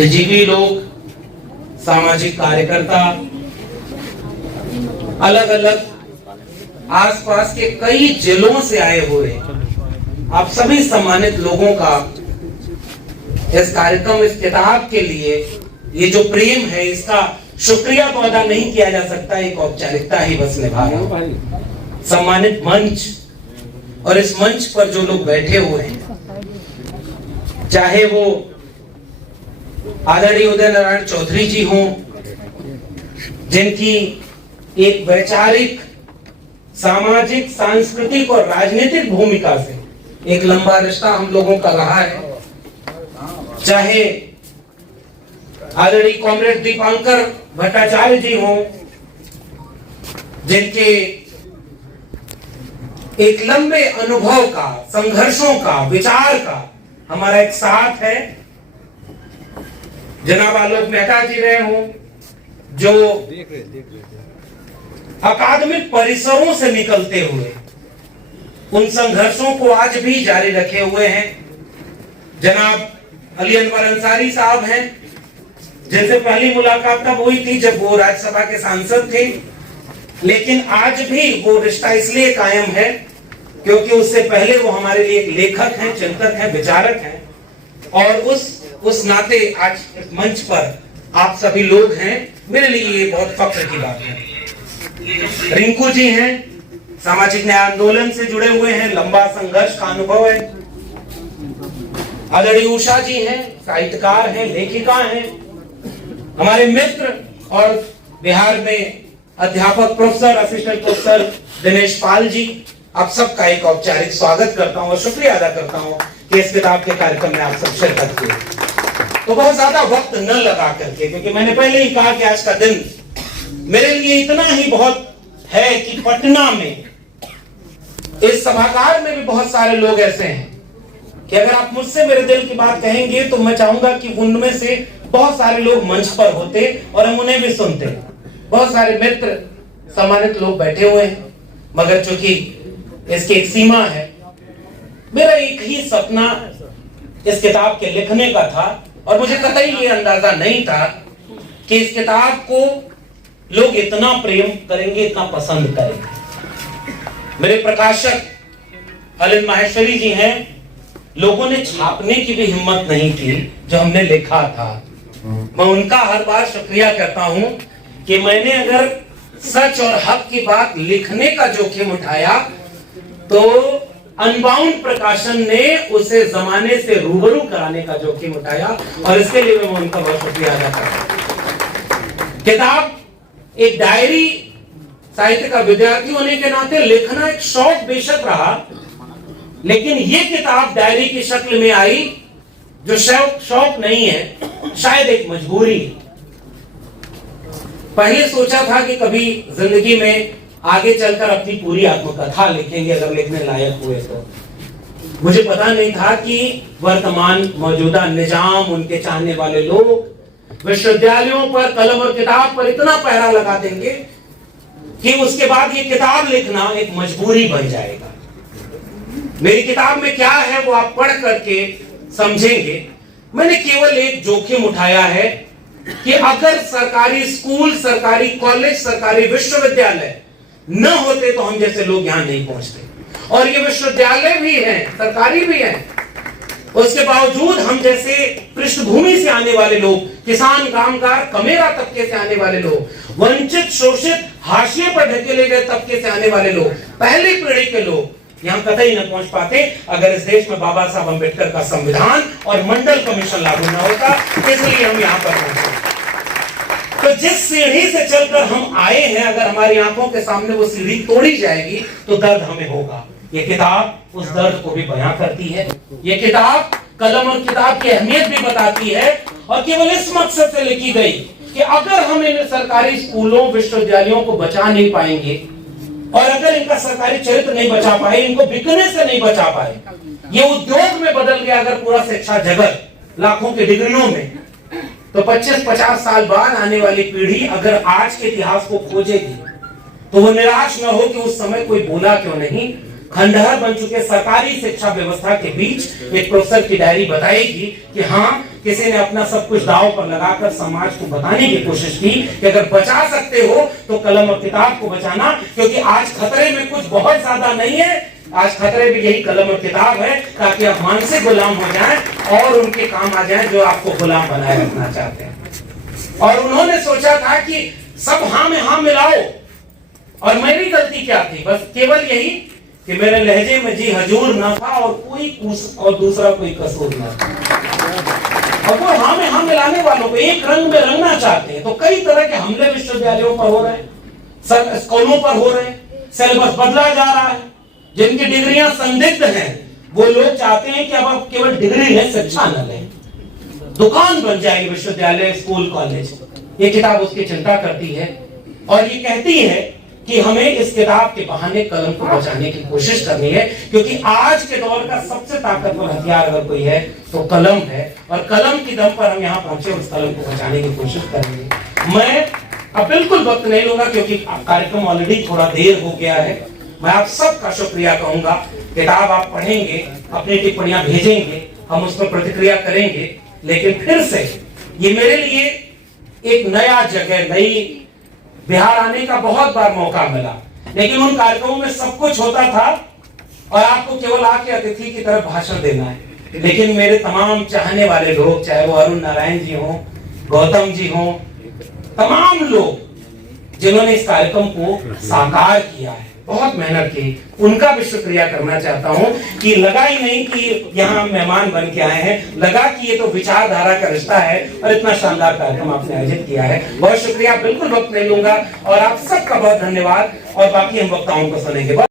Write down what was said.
बुद्धिजीवी लोग, सामाजिक कार्यकर्ता, अलग अलग आसपास के कई जिलों से आए हुए आप सभी सम्मानित लोगों का इस कार्यक्रम, इस किताब के लिए ये जो प्रेम है, इसका शुक्रिया तो अदा नहीं किया जा सकता, एक औपचारिकता ही बस निभा रहा हूं। सम्मानित मंच और इस मंच पर जो लोग बैठे हुए हैं, चाहे वो आदरणीय उदय नारायण चौधरी जी हों, जिनकी एक वैचारिक, सामाजिक, सांस्कृतिक और राजनीतिक भूमिका से एक लंबा रिश्ता हम लोगों का रहा है, चाहे आदरणीय कॉमरेड दीपांकर भट्टाचार्य जी हों, जिनके एक लंबे अनुभव का, संघर्षों का, विचार का हमारा एक साथ है, जनाब आलोक मेहता जी रहे हों, जो अकादमिक परिसरों से निकलते हुए उन संघर्षों को आज भी जारी रखे हुए हैं, जनाब अली अनवर अंसारी साहब हैं, जिनसे पहली मुलाकात तब हुई थी जब वो राज्यसभा के सांसद थे, लेकिन आज भी वो रिश्ता इसलिए कायम है क्योंकि उससे पहले वो हमारे लिए एक लेखक हैं, चिंतक हैं, विचारक हैं, और उस नाते आज इस मंच पर आप सभी लोग हैं, मेरे लिए ये बहुत फख्र की बात है। रिंकू जी हैं, सामाजिक न्याय आंदोलन से जुड़े हुए हैं, लंबा संघर्ष का अनुभव है। आदरणीय उषा जी हैं, साहित्यकार हैं, लेखिका हैं, हमारे मित्र और बिहार में अध्यापक professor, assistant professor Dinesh Pal ji, आप सबका एक औपचारिक स्वागत करता हूं और शुक्रिया अदा करता हूं कि इस किताब के कार्यक्रम में आप सब शिरकत किए। तो बहुत ज्यादा वक्त न लगा करके, क्योंकि मैंने पहले ही कहा कि आज का दिन मेरे लिए इतना ही बहुत है कि पटना में इस सभागार में भी बहुत सारे लोग ऐसे हैं कि अगर आप मुझसे मेरे दिल की बात कहेंगे तो मैं चाहूंगा कि उनमें से बहुत सारे लोग मंच पर होते और हम उन्हें भी सुनते। बहुत सारे मित्र, सम्मानित लोग बैठे हुए हैं, मगर चूंकि इसकी एक सीमा है, मेरा एक ही सपना इस किताब के लिखने का था और मुझे कतई ये अंदाजा नहीं था कि इस किताब को लोग इतना प्रेम करेंगे, इतना पसंद करेंगे। मेरे प्रकाशक अलिन माहेश्वरी जी हैं, लोगों ने छापने की भी हिम्मत नहीं की जो हमने लिखा था। मैं उनका हर बार शुक्रिया करता हूं कि मैंने अगर सच और हक की बात लिखने का जोखिम उठाया तो अनबाउंड प्रकाशन ने उसे जमाने से रूबरू कराने का जोखिम उठाया, और इसके लिए मैं उनका बहुत शुक्रिया अदा करता हूं। किताब एक डायरी, साहित्य का विद्यार्थी होने के नाते लिखना एक शौक बेशक रहा, लेकिन ये किताब डायरी की शक्ल में आई, जो शौक नहीं है, शायद एक मजबूरी। पहले सोचा था कि कभी जिंदगी में आगे चलकर अपनी पूरी आत्मकथा लिखेंगे अगर लिखने लायक हुए तो। मुझे पता नहीं था कि वर्तमान मौजूदा निजाम, उनके चाहने वाले लोग विश्वविद्यालयों पर कलम और किताब पर इतना पहरा लगा देंगे कि उसके बाद ये किताब लिखना एक मजबूरी बन जाएगा। मेरी किताब में क्या है वो आप पढ़ करके समझेंगे। मैंने केवल एक जोखिम उठाया है कि अगर सरकारी स्कूल, सरकारी कॉलेज, सरकारी विश्वविद्यालय न होते तो हम जैसे लोग यहां नहीं पहुंचते, और ये विश्वविद्यालय भी हैं, सरकारी भी हैं, उसके बावजूद हम जैसे पृष्ठभूमि से आने वाले लोग, किसान, कामगार, कमेरा तबके से आने वाले लोग, वंचित, शोषित, हाशिए पर ढकेले गए तबके से आने वाले लोग, पहली पीढ़ी के लोग यहां कतई न पहुंच पाते अगर इस देश में बाबा साहब अम्बेडकर का संविधान और मंडल कमीशन लागू न होता। इसलिए हम यहां पर पहुंचे। तो जिस सीढ़ी से चलकर हम आए हैं, अगर हमारी आंखों के सामने वो सीढ़ी तोड़ी जाएगी तो दर्द हमें होगा। ये किताब उस दर्द को भी बयां करती है। ये किताब कलम और किताब की अहमियत भी बताती है, और केवल इस मकसद से लिखी गई कि अगर हम इन सरकारी स्कूलों, विश्वविद्यालयों को बचा नहीं पाएंगे और अगर इनका सरकारी चरित्र नहीं बचा पाए, इनको बिकने से नहीं बचा पाए, ये उद्योग में बदल गया अगर पूरा शिक्षा जगत लाखों की डिग्रियों में, तो 25-50 साल बाद आने वाली पीढ़ी अगर आज के इतिहास को खोजेगी तो वो निराश न हो कि उस समय कोई बोला क्यों नहीं। खंडहर बन चुके सरकारी शिक्षा व्यवस्था के बीच एक प्रोफेसर की डायरी बताएगी कि हाँ, किसी ने अपना सब कुछ दांव पर लगाकर समाज को बताने की कोशिश की कि अगर बचा सकते हो तो कलम और किताब को बचाना, क्योंकि आज खतरे में कुछ बहुत ज्यादा नहीं है, आज खतरे में यही कलम और किताब है, ताकि आप मानसिक गुलाम हो जाएं और उनके काम आ जाएं जो आपको गुलाम बनाए रखना चाहते हैं। और उन्होंने सोचा था कि सब हाँ में हाँ मिलाओ, और मेरी गलती क्या थी? बस केवल यही कि मेरे लहजे में जी हजूर ना था और और दूसरा कोई कसूर ना था। और वो हाँ में हाँ मिलाने वालों को एक रंग में रंगना चाहते हैं, तो कई तरह के हमले विश्वविद्यालयों पर हो रहे हैं, स्कूलों पर हो रहे हैं, सिलेबस बदला जा रहा है। जिनकी डिग्रियां संदिग्ध हैं वो लोग चाहते हैं कि अब आप केवल डिग्री लें, शिक्षा न लें, दुकान बन जाएगी विश्वविद्यालय, स्कूल, कॉलेज। ये किताब उसकी चिंता करती है और ये कहती है कि हमें इस किताब के बहाने कलम को बचाने की कोशिश करनी है, क्योंकि आज के दौर का सबसे ताकतवर हथियार अगर कोई है तो कलम है, और कलम की दम पर हम यहाँ पहुंचे, उस कलम को बचाने की कोशिश करेंगे। मैं अब बिल्कुल वक्त नहीं लूंगा क्योंकि कार्यक्रम ऑलरेडी थोड़ा देर हो गया है। मैं आप सबका शुक्रिया कहूंगा। किताब आप पढ़ेंगे, अपनी टिप्पणियां भेजेंगे, हम उस पर प्रतिक्रिया करेंगे, लेकिन फिर से ये मेरे लिए एक नया जगह, नई बिहार आने का बहुत बार मौका मिला, लेकिन उन कार्यक्रमों में सब कुछ होता था और आपको केवल आके अतिथि की तरफ भाषण देना है। लेकिन मेरे तमाम चाहने वाले लोग, चाहे वो अरुण नारायण जी हों, गौतम जी हों, तमाम लोग जिन्होंने इस कार्यक्रम को साकार किया है, बहुत मेहनत की, उनका भी शुक्रिया करना चाहता हूं कि लगा ही नहीं कि यहाँ मेहमान बन के आए हैं, लगा कि ये तो विचारधारा का रिश्ता है और इतना शानदार कार्यक्रम आपने आयोजित किया है। बहुत शुक्रिया, बिल्कुल वक्त नहीं लूंगा और आप सबका बहुत धन्यवाद, और बाकी हम वक्ताओं को सुनेंगे।